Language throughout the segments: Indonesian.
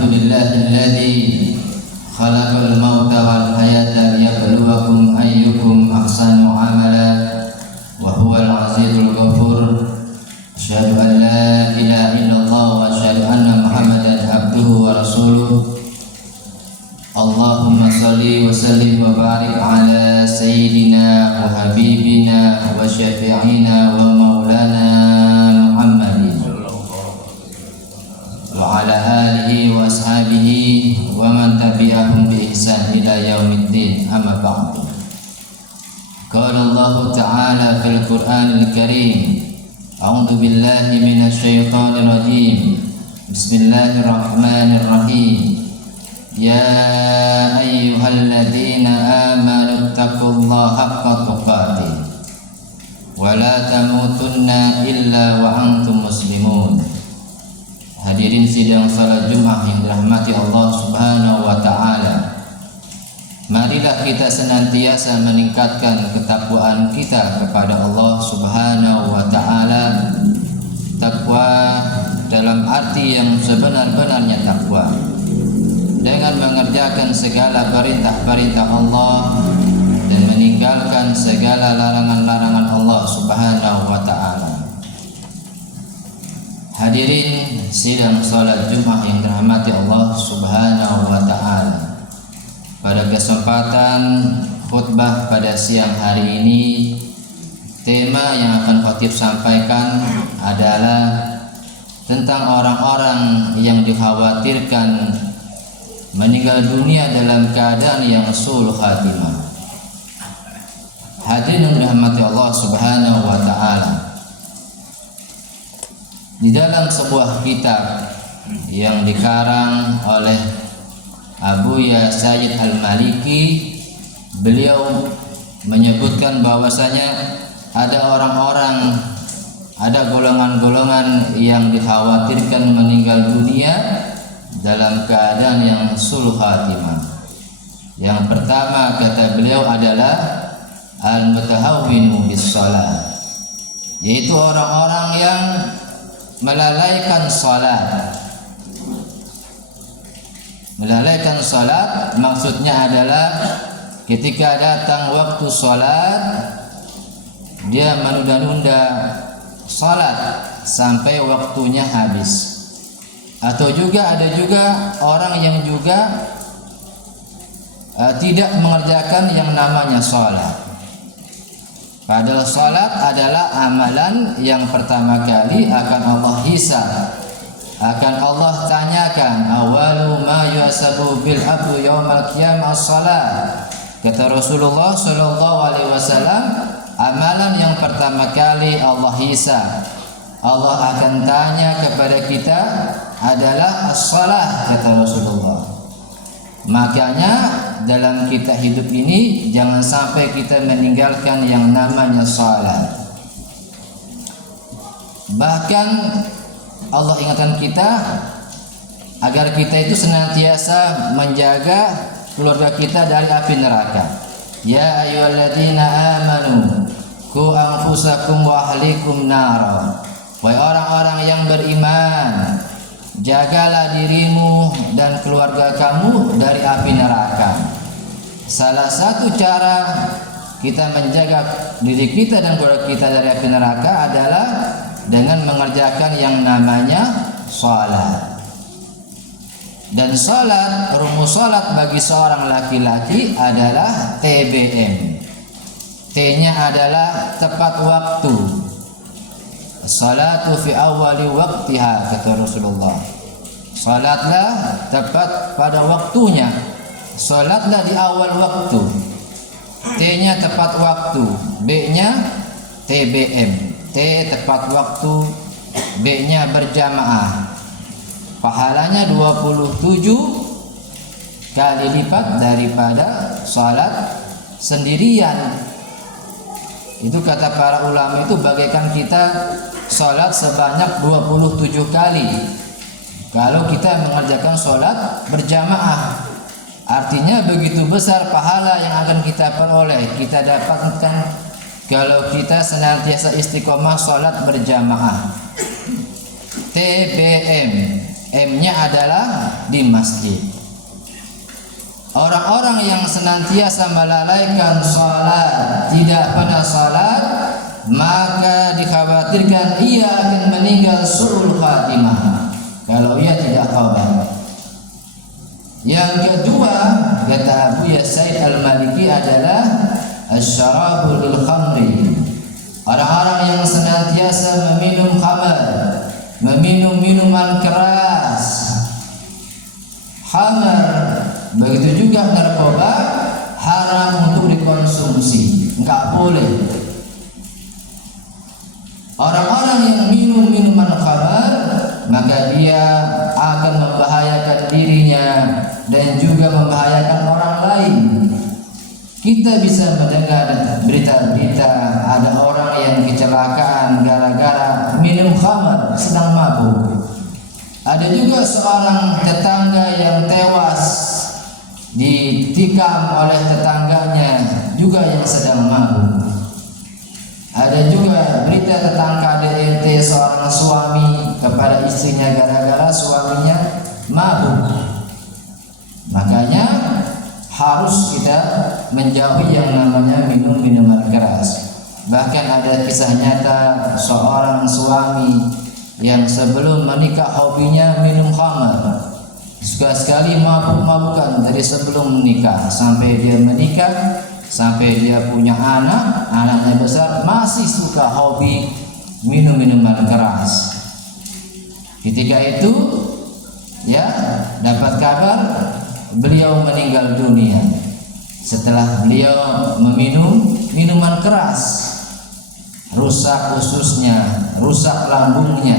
Alhamdulillahilladzi khalaqal mauta wal hayata liyabluwakum ayyukum ahsanu amala wa huwal azizul ghafur. Asyhadu an la ilaha illallah wa asyhadu anna Muhammadan abduhu wa rasuluh. Allahumma salli wa sallim wa barik ala sayyidina wa habibina wa syafi'ina wa maulana Muhammadin wa ala alihi wa ashabihi wa man tabi'ahum bi ihsan ila yaumiddin, amma ba'du. Qala Allah ta'ala fil Qur'anil Karim, a'udzu billahi minasy syaithanir rajim. Bismillahirrahmanirrahim. Ya ayyuhalladzina amanu taqullaha haqqa tuqatih wa la tamutunna illa wa antum muslimun. Hadirin sidang salat Jumat yang dirahmati Allah Subhanahu wa taala. Marilah kita senantiasa meningkatkan ketakwaan kita kepada Allah Subhanahu wa taala. Takwa dalam arti yang sebenar-benarnya takwa, dengan mengerjakan segala perintah-perintah Allah dan meninggalkan segala larangan-larangan Allah Subhanahu wa taala. Hadirin sidang salat Jumat yang dirahmati Allah Subhanahu wa taala. Pada kesempatan khutbah pada siang hari ini, tema yang akan khatib sampaikan adalah tentang orang-orang yang dikhawatirkan meninggal dunia dalam keadaan yang su'ul khatimah. Hadirin yang dirahmati Allah Subhanahu wa taala, di dalam sebuah kitab yang dikarang oleh Abuya Sayyid Al-Maliki, beliau menyebutkan bahwasanya ada orang-orang, ada golongan-golongan yang dikhawatirkan meninggal dunia dalam keadaan yang su'ul khatimah. Yang pertama kata beliau adalah al-mutahawwinu bis shalah, yaitu orang-orang yang melalaikan salat. Melalaikan salat maksudnya adalah ketika datang waktu salat dia menunda-nunda salat sampai waktunya habis. Atau juga ada juga orang yang juga tidak mengerjakan yang namanya salat. Padahal salat adalah amalan yang pertama kali akan Allah hisab, akan Allah tanyakan. Awalu ma yuhasabu bil abdu yaumal qiyamah as-salat. Kata Rasulullah sallallahu alaihi wasallam, amalan yang pertama kali Allah hisab, Allah akan tanya kepada kita adalah as-salat, kata Rasulullah. Makanya dalam kita hidup ini jangan sampai kita meninggalkan yang namanya salat. Bahkan Allah ingatkan kita agar kita itu senantiasa menjaga keluarga kita dari api neraka. Ya ayyuhalladzina amanu qu anfusakum wa ahlikum nara. Wahai orang-orang yang beriman, jagalah dirimu dan keluarga kamu dari api neraka. Salah satu cara kita menjaga diri kita dan keluarga kita dari api neraka adalah dengan mengerjakan yang namanya salat. Dan salat, rumus salat bagi seorang laki-laki adalah TBM. T-nya adalah tepat waktu. Salatu fi awali waqtiha, kata Rasulullah. Salatlah tepat pada waktunya. Salatlah di awal waktu. T-nya tepat waktu, B-nya TBM. T tepat waktu, B-nya berjamaah. Pahalanya 27 kali lipat daripada salat sendirian. Itu kata para ulama itu bagaikan kita salat sebanyak 27 kali kalau kita mengerjakan salat berjamaah. Artinya begitu besar pahala yang akan kita peroleh, kita dapatkan kalau kita senantiasa istiqomah salat berjamaah. TBM, M-nya adalah di masjid. Orang-orang yang senantiasa melalaikan salat, tidak pernah salat, maka dikhawatirkan ia akan meninggal su'ul khatimah kalau ia tidak taubat. Yang kedua, kata Abu Yasaid Al-Maliki adalah asyarabu lil khamri. Orang-orang yang senantiasa meminum khamr, meminum minuman keras, khamr, begitu juga narkoba, haram untuk dikonsumsi, enggak boleh. Orang-orang yang minum minuman khamr, maka dia akan membahayakan dirinya dan juga membahayakan orang lain. Kita bisa mendengar berita-berita ada orang yang kecelakaan gara-gara minum khamr sedang mabuk. Ada juga seorang tetangga yang tewas ditikam oleh tetangganya juga yang sedang mabuk. Ada juga berita tentang KDRT seorang suami kepada istrinya gara-gara suaminya mabuk. Makanya harus kita menjauhi yang namanya minum minuman keras. Bahkan ada kisah nyata seorang suami yang sebelum menikah hobinya minum khamr. Suka sekali mabuk-mabukan dari sebelum menikah sampai dia menikah, sampai dia punya anak, anaknya besar, masih suka hobi minum minuman keras. Ketika itu ya dapat kabar beliau meninggal dunia setelah beliau meminum minuman keras, rusak ususnya, rusak lambungnya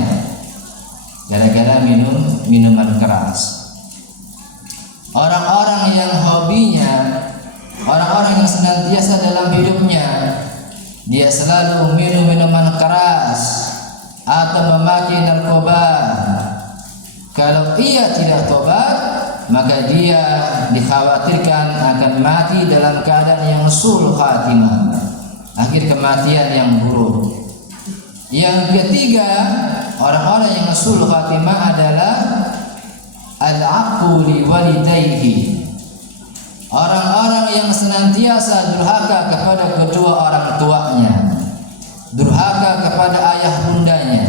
gara-gara minum minuman keras. Orang-orang yang hobinya, orang-orang yang senantiasa dalam hidupnya dia selalu minum minuman keras atau memakai narkoba, kalau ia tidak tobat, maka dia dikhawatirkan akan mati dalam keadaan yang su'ul khatimah, akhir kematian yang buruk. Yang ketiga, orang-orang yang su'ul khatimah adalah al-aqu li walidayhi, orang-orang yang senantiasa durhaka kepada kedua orang tuanya, durhaka kepada ayah bundanya.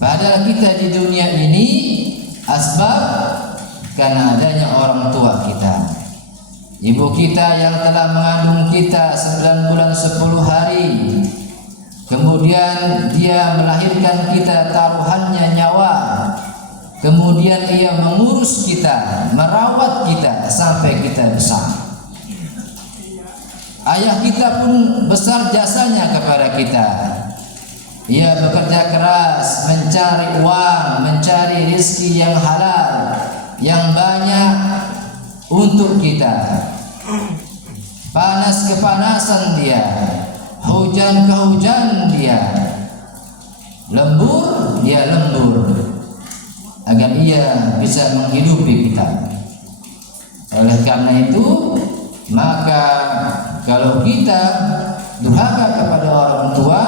Padahal kita di dunia ini asbab karena adanya orang tua kita. Ibu kita yang telah mengandung kita 9 bulan 10 hari, kemudian dia melahirkan kita taruhannya nyawa, kemudian ia mengurus kita, merawat kita sampai kita besar. Ayah kita pun besar jasanya kepada kita. Ia bekerja keras mencari uang, mencari rezeki yang halal, yang banyak untuk kita. Panas kepanasan dia, hujan kehujan dia, lembur dia lembur, agar ia bisa menghidupi kita. Oleh karena itu, maka kalau kita durhaka kepada orang tua,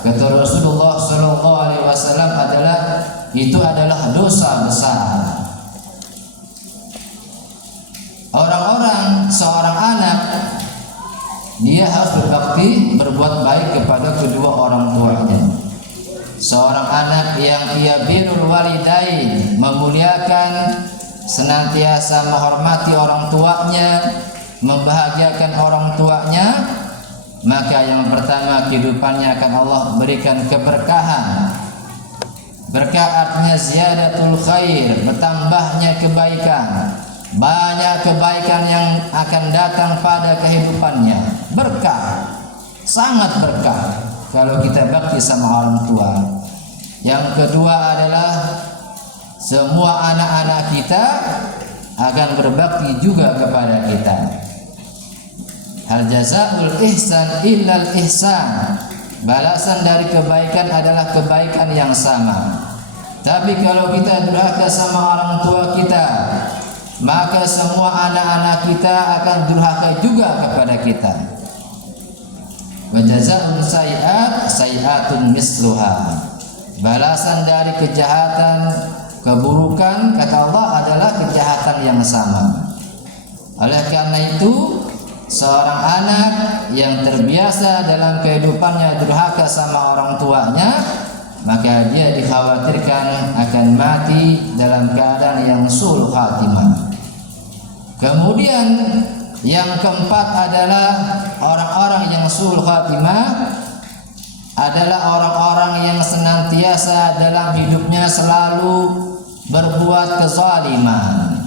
kata Rasulullah SAW itu adalah dosa besar. Orang-orang, seorang anak, dia harus berbakti, berbuat baik kepada kedua orang tuanya. Seorang anak yang ia birrul walidain, memuliakan, senantiasa menghormati orang tuanya, membahagiakan orang tuanya, maka yang pertama kehidupannya akan Allah berikan keberkahan. Berkah artinya ziyadatul khair, bertambahnya kebaikan, banyak kebaikan yang akan datang pada kehidupannya. Berkah, sangat berkah kalau kita bakti sama orang tua. Yang kedua adalah semua anak-anak kita akan berbakti juga kepada kita. Hal jazaul ihsan illal ihsan, balasan dari kebaikan adalah kebaikan yang sama. Tapi kalau kita durhaka sama orang tua kita, maka semua anak-anak kita akan durhaka juga kepada kita. Wa jazaa'un sayyi'at sayyi'atun misluha, balasan dari kejahatan keburukan kata Allah adalah kejahatan yang sama. Oleh karena itu, seorang anak yang terbiasa dalam kehidupannya durhaka sama orang tuanya, maka dia dikhawatirkan akan mati dalam keadaan yang su'ul khatimah. Kemudian yang keempat adalah orang-orang yang su'ul khatimah adalah orang-orang yang senantiasa dalam hidupnya selalu berbuat kezaliman,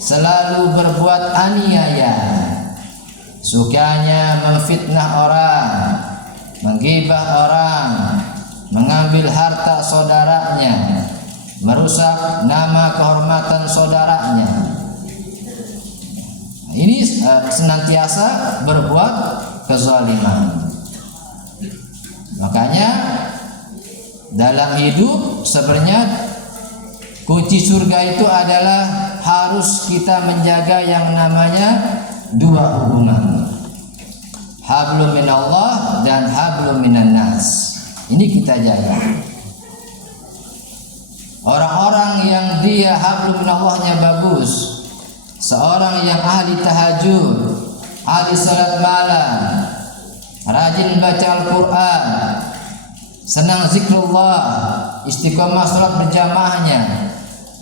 selalu berbuat aniaya, sukanya memfitnah orang, menggibah orang, mengambil harta saudaranya, merusak nama kehormatan saudaranya. Ini senantiasa berbuat kezaliman. Makanya dalam hidup sebenarnya kunci surga itu adalah harus kita menjaga yang namanya dua hubungan, hablum minallah dan hablum minan nas. Ini kita jaga. Orang-orang yang dia hablum minallahnya bagus, seorang yang ahli tahajud, ahli salat malam, rajin baca Al-Quran, senang zikrullah, istiqomah salat berjamaahnya,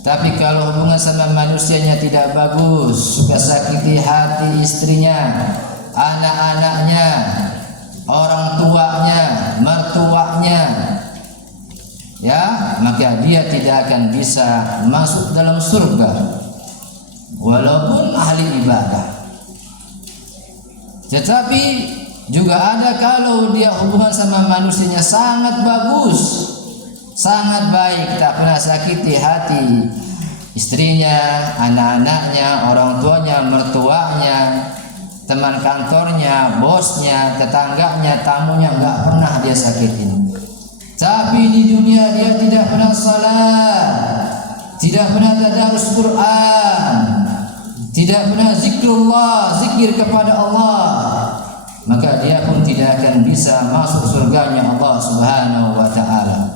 tapi kalau hubungan sama manusianya tidak bagus, suka sakiti hati istrinya, anak-anaknya, orang tuanya, mertuanya, ya, maka dia tidak akan bisa masuk dalam surga walaupun ahli ibadah. Tetapi juga ada kalau dia hubungan sama manusianya sangat bagus, sangat baik, tak pernah sakiti hati istrinya, anak-anaknya, orang tuanya, mertuanya, teman kantornya, bosnya, tetangganya, tamunya, nggak pernah dia sakitin. Tapi di dunia dia tidak pernah salat, tidak pernah tadarus Quran, tidak pernah zikrullah, zikir kepada Allah, maka dia pun tidak akan bisa masuk surganya Allah Subhanahu wa taala.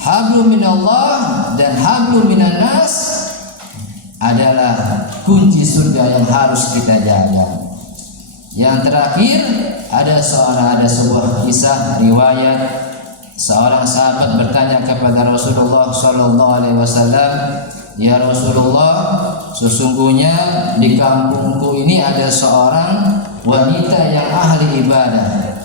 Hablum minallah dan hablum minan nas adalah kunci surga yang harus kita jaga. Yang terakhir ada sebuah kisah riwayat seorang sahabat bertanya kepada Rasulullah sallallahu alaihi wasallam, "Ya Rasulullah, sesungguhnya di kampungku ini ada seorang wanita yang ahli ibadah,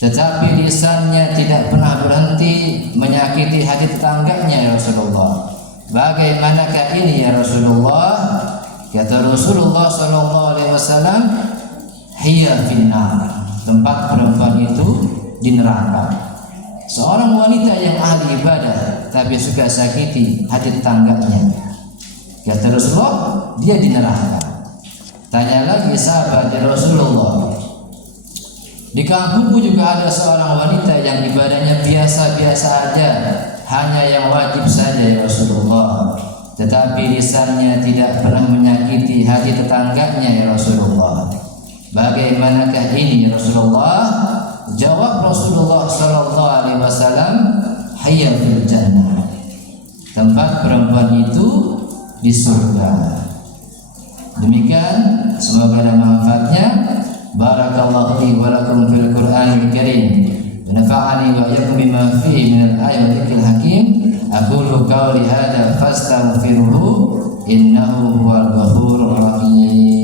tetapi lisannya tidak pernah berhenti menyakiti hati tetangganya ya Rasulullah. Bagaimanakah ini ya Rasulullah?" Kata Rasulullah sallallahu alaihi wasallam, "Hiya finnar." Tempat perempuan itu di neraka. Seorang wanita yang ahli ibadah tapi suka sakiti hati tetangganya. Kata Rasulullah, dia di neraka. Tanya lagi sahabat Rasulullah, "Di kampungku juga ada seorang wanita yang ibadahnya biasa-biasa aja, hanya yang wajib saja ya Rasulullah, tetapi lisannya tidak pernah menyakiti hati tetangganya ya Rasulullah. Bagaimanakah ini ya Rasulullah?" Jawab Rasulullah sallallahu alaihi wasallam, "Hiya fil jannah." Tempat perempuan itu di surga. Demikian, semoga ada manfaatnya. Barakallahu li wa lakum fil Qur'anil Karim. Wa nafa'ani wa iyyakum bima fihi minal ayati wa dzikril hakim. Aqulu qawli hadza fastaghfiruhu innahu huwal ghafurur rahim.